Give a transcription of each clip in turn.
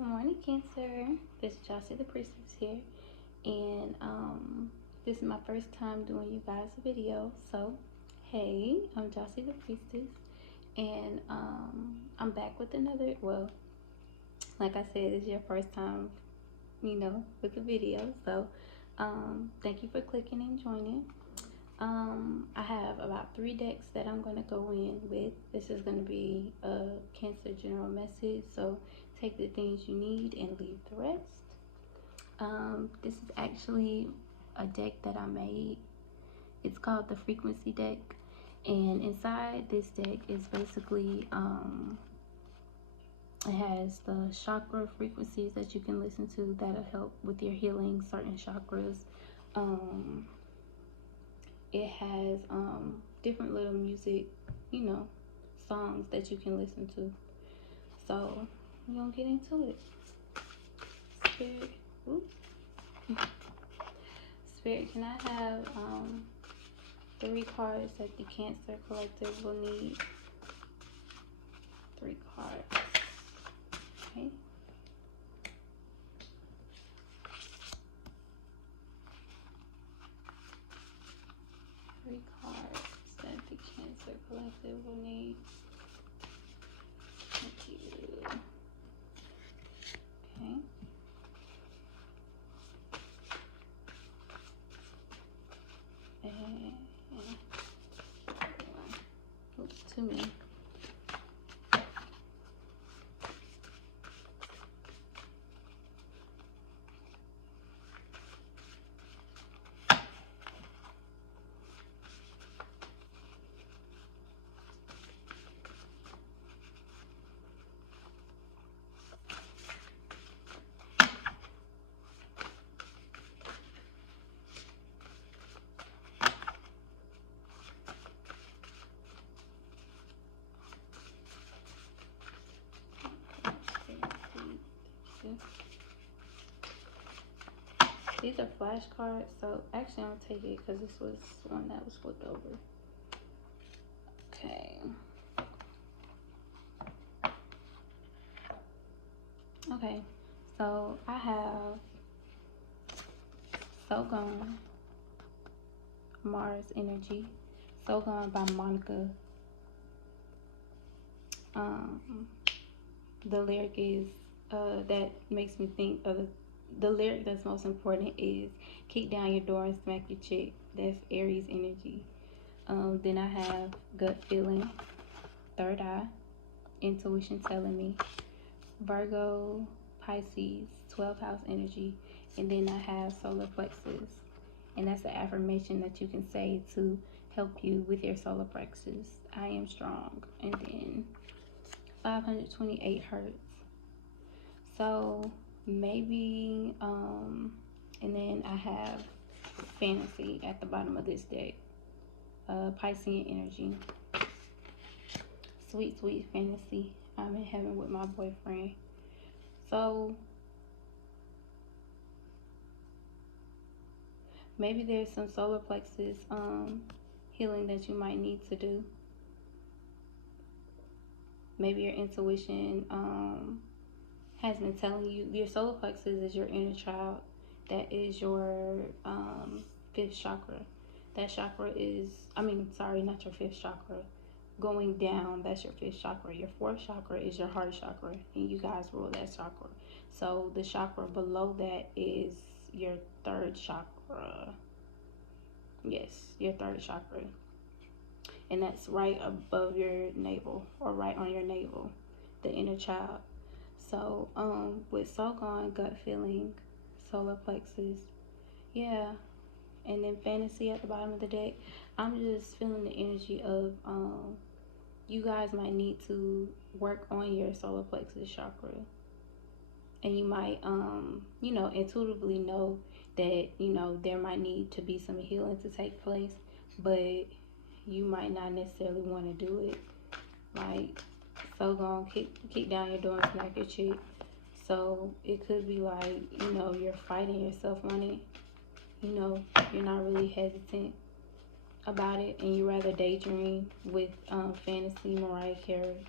Good morning, Cancer. This is Josie the Priestess here, and this is my first time doing you guys a video. So, hey, I'm Josie the Priestess, and I'm back with another. Well, like I said, it's your first time, with the video. So, thank you for clicking and joining. I have about 3 decks that I'm going to go in with. This is going to be a Cancer general message, so take the things you need and leave the rest. This is actually a deck that I made. It's called the Frequency deck, and inside this deck is basically it has the chakra frequencies that you can listen to that'll help with your healing certain chakras. It has different little music, songs that you can listen to. So we're gonna get into it. Spirit, oops. Spirit, can I have 3 cards that the Cancer Collective will need? 3 cards. Okay. 3 cards that the Cancer Collective will need. Thank you. Okay. And oops, too many. These are flashcards, so actually I'll take it because this was one that was flipped over. Okay. Okay, so I have So Gone, Mars Energy. So Gone by Monica. The lyric is, that makes me think of the lyric that's most important is kick down your door and smack your chick. That's Aries energy. Then I have gut feeling, third eye, intuition telling me, Virgo, Pisces, 12th house energy, and then I have solar plexus, and that's the affirmation that you can say to help you with your solar plexus. I am strong. And then 528 hertz. So maybe and then I have fantasy at the bottom of this deck, Piscean energy, sweet fantasy. I'm in heaven with my boyfriend. So maybe there's some solar plexus healing that you might need to do. Maybe your intuition has been telling you your solar plexus is your inner child. That is your 5th chakra. That chakra is, sorry, not your 5th chakra. Going down, that's your 5th chakra. Your 4th chakra is your heart chakra, and you guys rule that chakra. So the chakra below that is your 3rd chakra. Yes, your 3rd chakra. And that's right above your navel, or right on your navel, the inner child. So with So Gone, gut feeling, solar plexus, yeah, and then fantasy at the bottom of the deck, I'm just feeling the energy of you guys might need to work on your solar plexus chakra, and you might intuitively know that there might need to be some healing to take place, but you might not necessarily want to do it. Like, So Gone, kick down your door and smack your chick. So it could be like, you're fighting yourself on it. You're not really hesitant about it, and you rather daydream with fantasy, Mariah Carey,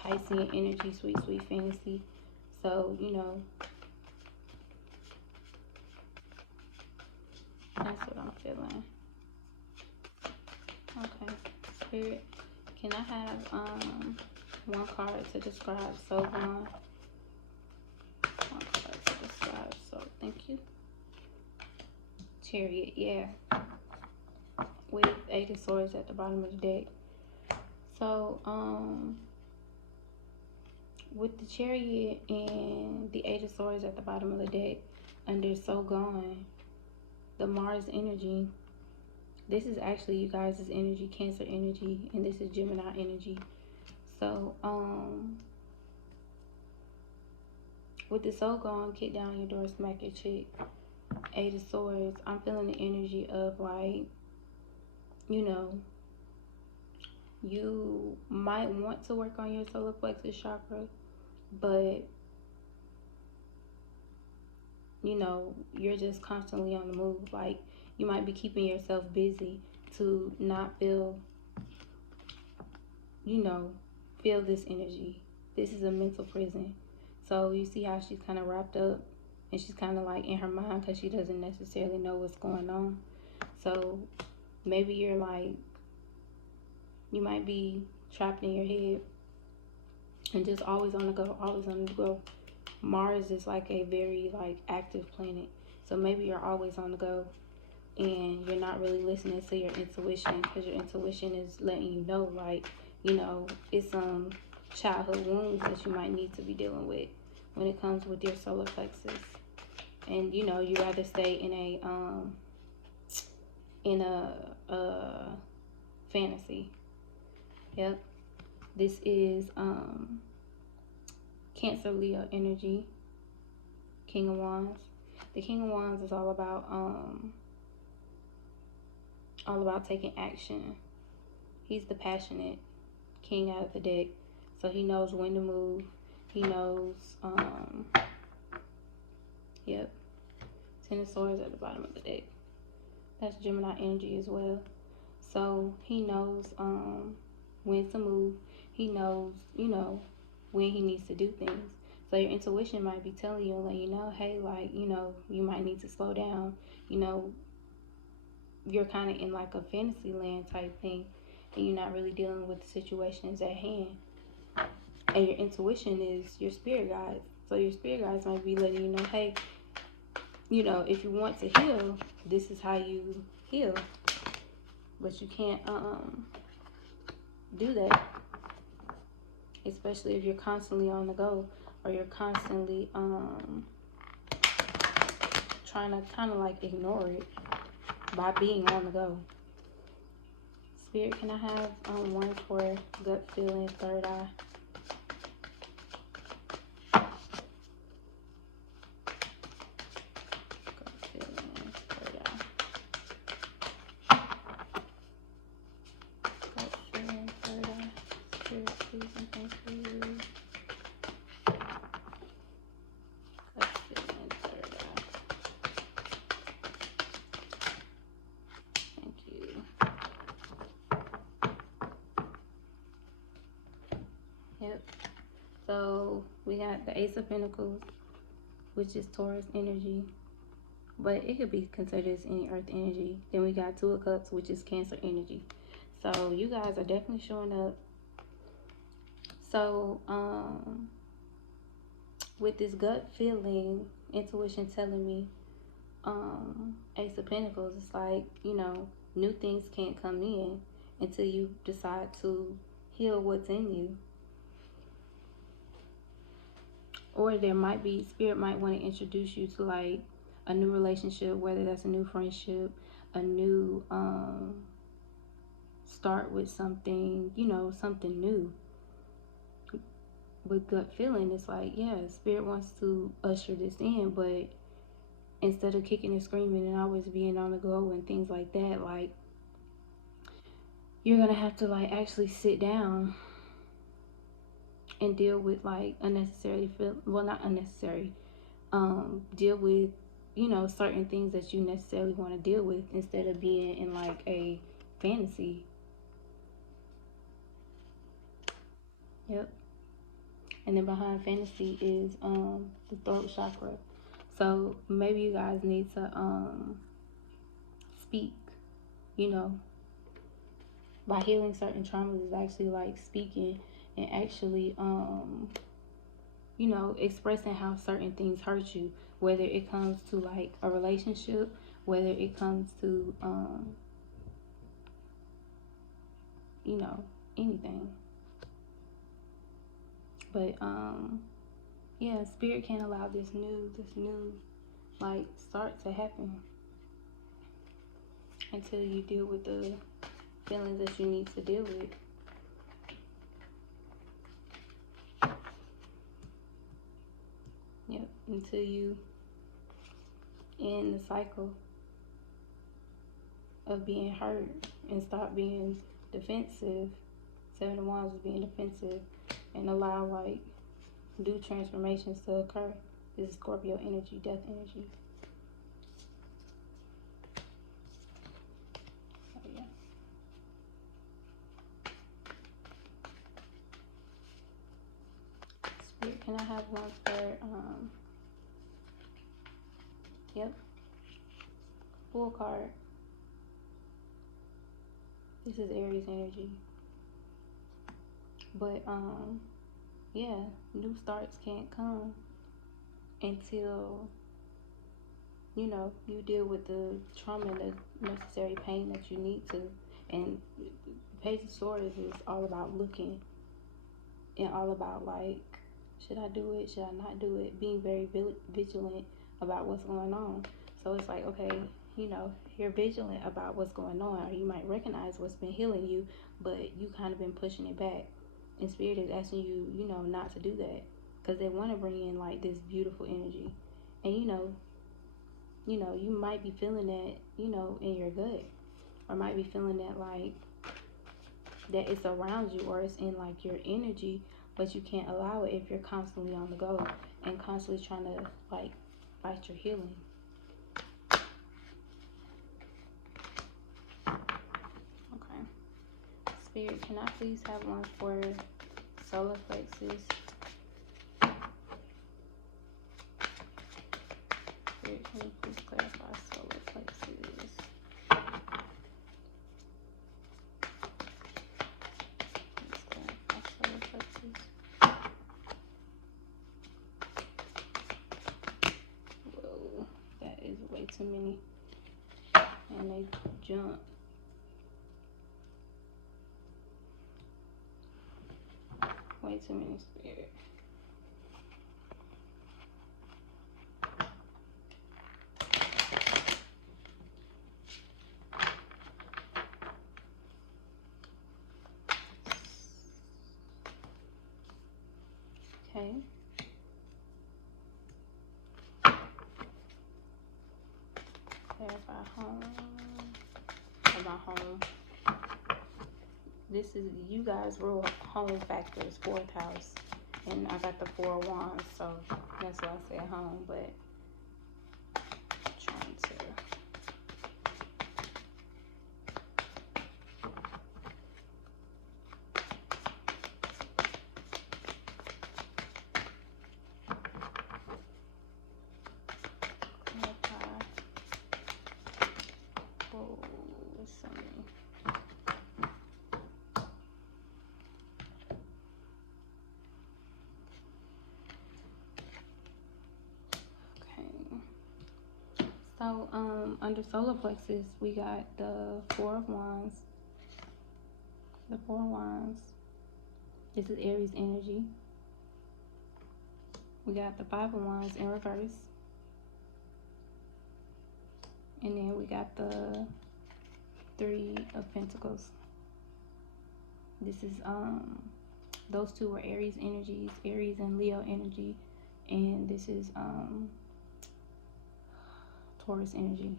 Piscean energy, sweet fantasy. So, you know, that's what I'm feeling. Okay, Spirit, can I have one card to describe so gone? One card to describe so. Thank you. Chariot, yeah. With 8 of Swords at the bottom of the deck. So, with the Chariot and the 8 of Swords at the bottom of the deck under So Gone, the Mars energy, this is actually you guys' energy, Cancer energy, and this is Gemini energy. So, with the So Gone, kick down your door, smack your chick, 8 of Swords, I'm feeling the energy of like, you know, you might want to work on your solar plexus chakra, but you know, you're just constantly on the move. Like, you might be keeping yourself busy to not feel, you know, feel this energy. This is a mental prison. So you see how she's kind of wrapped up and she's kind of like in her mind because she doesn't necessarily know what's going on. So maybe you're like, you might be trapped in your head and just always on the go, always on the go. Mars is like a very like active planet. So maybe you're always on the go and you're not really listening to your intuition because your intuition is letting you know, like, you know, it's some childhood wounds that you might need to be dealing with when it comes with your solar plexus. And you know, you rather stay in a fantasy. Yep. This is Cancer Leo energy, King of Wands. The King of Wands is all about taking action. He's the passionate king out of the deck, so he knows when to move. He knows, yep, 10 of Swords at the bottom of the deck. That's Gemini energy as well. So he knows when to move. He knows, you know, when he needs to do things. So your intuition might be telling you, like, you know, hey, like, you know, you might need to slow down. You know, you're kind of in like a fantasy land type thing, and you're not really dealing with the situations at hand. And your intuition is your spirit guides. So your spirit guides might be letting you know, hey, you know, if you want to heal, this is how you heal. But you can't do that, especially if you're constantly on the go, or you're constantly trying to kind of like ignore it by being on the go. Spirit, can I have one for gut feeling, third eye? Yep. So we got the Ace of Pentacles, which is Taurus energy, but it could be considered as any earth energy. Then we got Two of Cups, which is Cancer energy. So you guys are definitely showing up. So with this gut feeling, intuition telling me, Ace of Pentacles, it's like, you know, new things can't come in until you decide to heal what's in you. Or there might be, Spirit might want to introduce you to like a new relationship, whether that's a new friendship, a new start with something, you know, something new. With gut feeling, it's like, yeah, Spirit wants to usher this in, but instead of kicking and screaming and always being on the go and things like that, like, you're gonna have to like actually sit down and deal with like unnecessary not unnecessary, deal with, you know, certain things that you necessarily want to deal with instead of being in like a fantasy. Yep. And then behind fantasy is the throat chakra. So maybe you guys need to speak, you know, by healing certain traumas is actually like speaking and actually you know, expressing how certain things hurt you, whether it comes to like a relationship, whether it comes to you know, anything. But yeah, spirit can't allow this new like start to happen until you deal with the feelings that you need to deal with. Yep, until you end the cycle of being hurt and stop being defensive. Seven of Wands is being defensive and allow like new transformations to occur. This is Scorpio energy, death energy. So yeah. Spirit, can I have one for yep. Full card. This is Aries energy. But yeah, new starts can't come until, you know, you deal with the trauma and the necessary pain that you need to. And Page of Swords is all about looking and all about like, should I do it? Should I not do it? Being very vigilant about what's going on. So it's like, okay, you know, you're vigilant about what's going on, or you might recognize what's been healing you, but you kind of been pushing it back. And Spirit is asking you, you know, not to do that, because they want to bring in like this beautiful energy. And you know, you might be feeling that, you know, in your gut, or might be feeling that like that it's around you, or it's in like your energy, but you can't allow it if you're constantly on the go and constantly trying to like fight your healing. Okay. Spirit, can I please have one for solar plexus? Spirit, can you please clarify solar plexus? Please clarify solar plexus. Whoa, that is way too many. And they jump. Way too many, Spirit. Okay. Clarify home. About home. This is, you guys rule home factors, 4th house. And I got the 4 of Wands, so that's why I said home, but I'm trying to. Clarify. Oh, there's so many. So, under solar plexus, we got the 4 of Wands. The 4 of Wands. This is Aries energy. We got the 5 of Wands in reverse. And then we got the 3 of Pentacles. This is, those two are Aries energies, Aries and Leo energy. And this is, Taurus energy.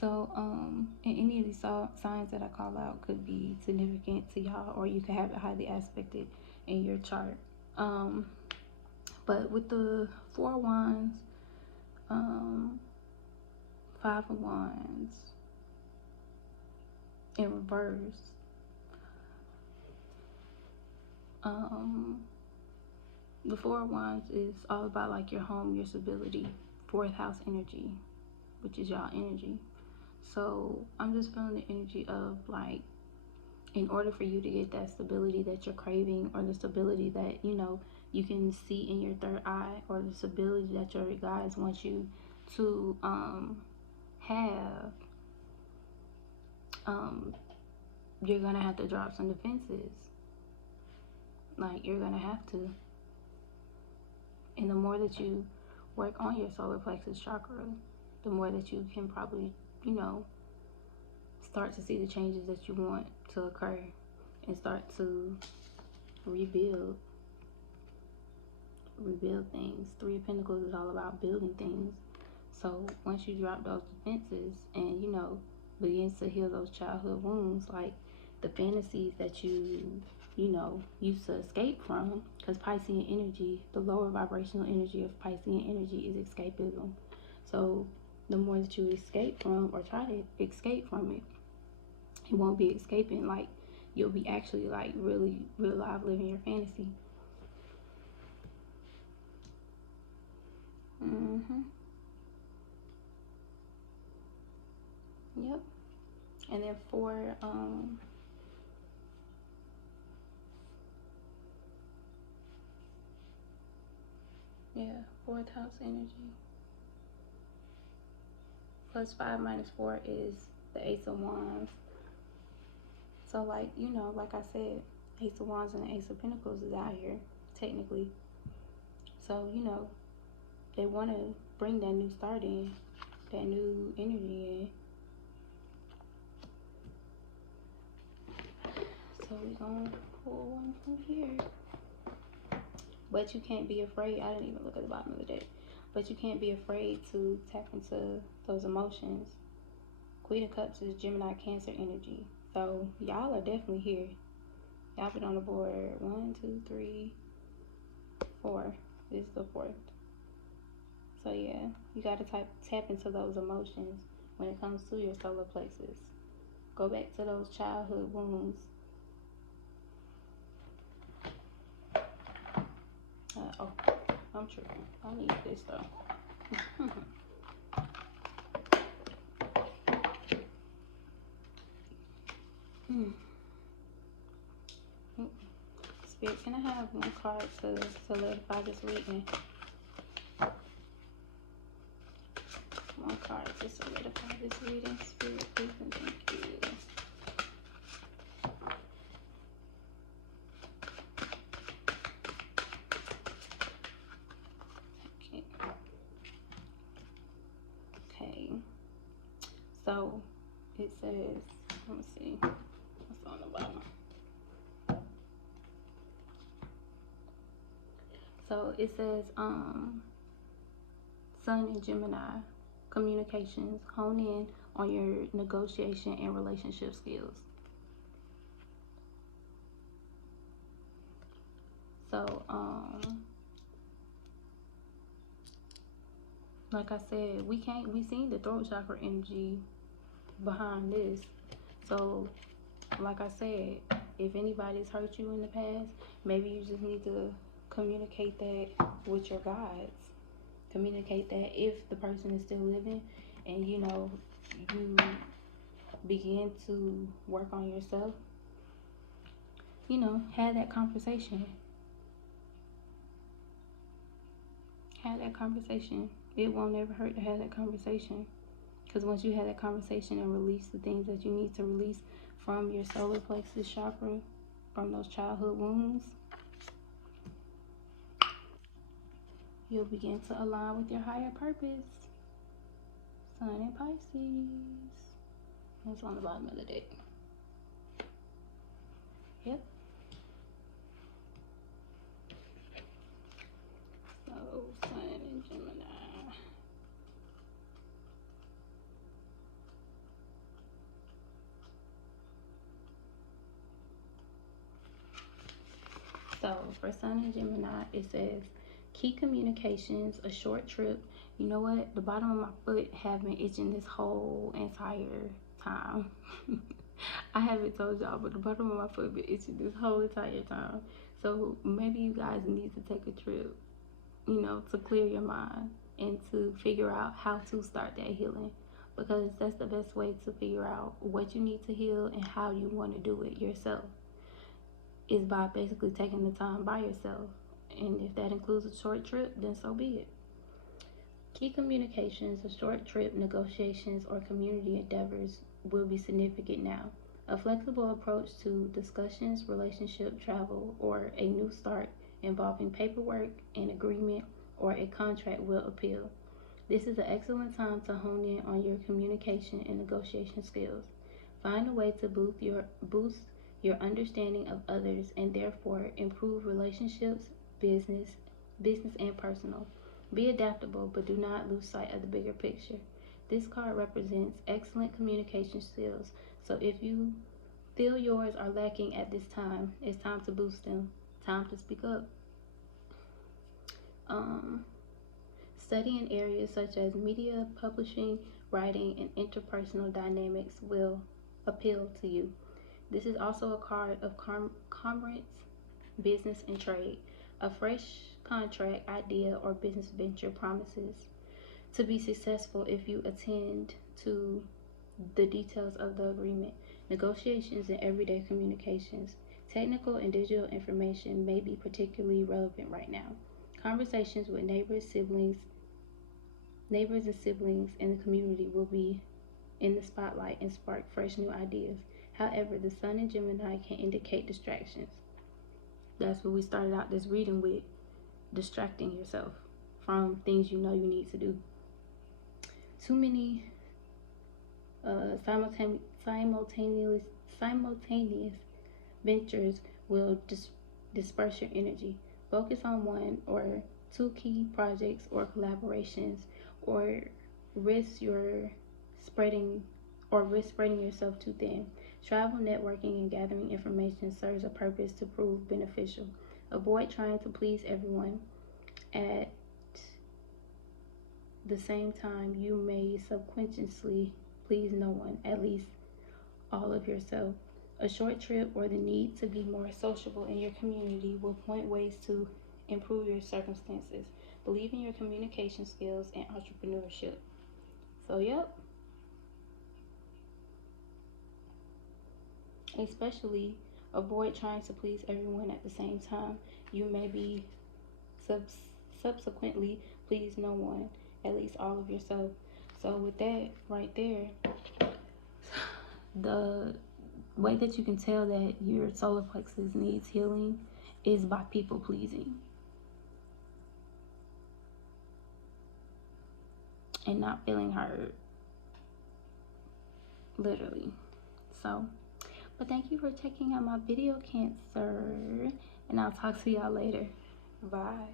So and any of these signs that I call out could be significant to y'all, or you could have it highly aspected in your chart. But with the 4 of Wands, 5 of Wands in reverse, The Four of Wands is all about like your home, your stability, fourth house energy, which is y'all energy. So I'm just feeling the energy of like, in order for you to get that stability that you're craving, or the stability that you can see in your third eye, or the stability that your guides want you to have, you're gonna have to drop some defenses. Like, you're gonna have to. And the more that you work on your solar plexus chakra, the more that you can probably, start to see the changes that you want to occur, and start to rebuild things. Three of Pentacles is all about building things. So once you drop those defenses and begins to heal those childhood wounds, like the fantasies that you used to escape from, because Piscean energy, the lower vibrational energy of Piscean energy is escapism. So the more that you escape from, or try to escape from it, you won't be escaping. Like, you'll be actually like really real life living your fantasy. Yep. And then for fourth house energy. Plus 5 minus 4 is the Ace of Wands. So like, like I said, Ace of Wands and the Ace of Pentacles is out here, technically. So, they want to bring that new start in, that new energy in. So we're going to pull one from here. But you can't be afraid. I didn't even look at the bottom of the deck. But you can't be afraid to tap into those emotions. Queen of Cups is Gemini, Cancer energy. So y'all are definitely here. Y'all been on the board 1, 2, 3, 4. This is the 4th. So yeah, you got to tap into those emotions when it comes to your solar plexus. Go back to those childhood wounds. Oh, I'm tripping. I need this though. Spirit, can I have one card to solidify this reading? One card to solidify this reading. Spirit, please and thank you. Okay. So it says, let me see what's on the bottom. So it says, Sun in Gemini, communications, hone in on your negotiation and relationship skills. So, like I said, we seen the throat chakra energy behind this. So, like I said, if anybody's hurt you in the past, maybe you just need to communicate that with your guides. Communicate that if the person is still living, and you begin to work on yourself, have that conversation. Have that conversation. It won't ever hurt to have that conversation, because once you have that conversation and release the things that you need to release from your solar plexus chakra, from those childhood wounds, you'll begin to align with your higher purpose. Sun in Pisces. That's on the bottom of the deck. Yep. So, Sun in Gemini. So, for Sun in Gemini, it says, key communications, a short trip. You know what? The bottom of my foot have been itching this whole entire time. I haven't told y'all, but the bottom of my foot been itching this whole entire time. So maybe you guys need to take a trip, you know, to clear your mind and to figure out how to start that healing, because that's the best way to figure out what you need to heal and how you want to do it yourself, is by basically taking the time by yourself. And if that includes a short trip, then so be it. Key communications, a short trip, negotiations, or community endeavors will be significant now. A flexible approach to discussions, relationship, travel, or a new start involving paperwork, an agreement, or a contract will appeal. This is an excellent time to hone in on your communication and negotiation skills. Find a way to boost your understanding of others and therefore improve relationships, business, business and personal. Be adaptable, but do not lose sight of the bigger picture. This card represents excellent communication skills, so if you feel yours are lacking at this time, it's time to boost them. Time to speak up. Um, Study in areas such as media, publishing, writing, and interpersonal dynamics will appeal to you. This is also a card of commerce, business, and trade. A fresh contract, idea, or business venture promises to be successful if you attend to the details of the agreement. Negotiations and everyday communications. Technical and digital information may be particularly relevant right now. Conversations with neighbors and siblings in the community will be in the spotlight and spark fresh new ideas. However, the Sun in Gemini can indicate distractions. That's what we started out this reading with, distracting yourself from things you know you need to do. Too many simultaneous ventures will disperse your energy. Focus on one or two key projects or collaborations, or risk your spreading risk spreading yourself too thin. Travel, networking, and gathering information serves a purpose to prove beneficial. Avoid trying to please everyone. At the same time, you may subconsciously please no one, at least all of yourself. A short trip or the need to be more sociable in your community will point ways to improve your circumstances. Believe in your communication skills and entrepreneurship. So, yep. Especially avoid trying to please everyone at the same time. You may be subsequently please no one, at least all of yourself. So with that right there, the way that you can tell that your solar plexus needs healing is by people pleasing and not feeling heard, literally. So, but thank you for checking out my video, Cancer, and I'll talk to y'all later. Bye.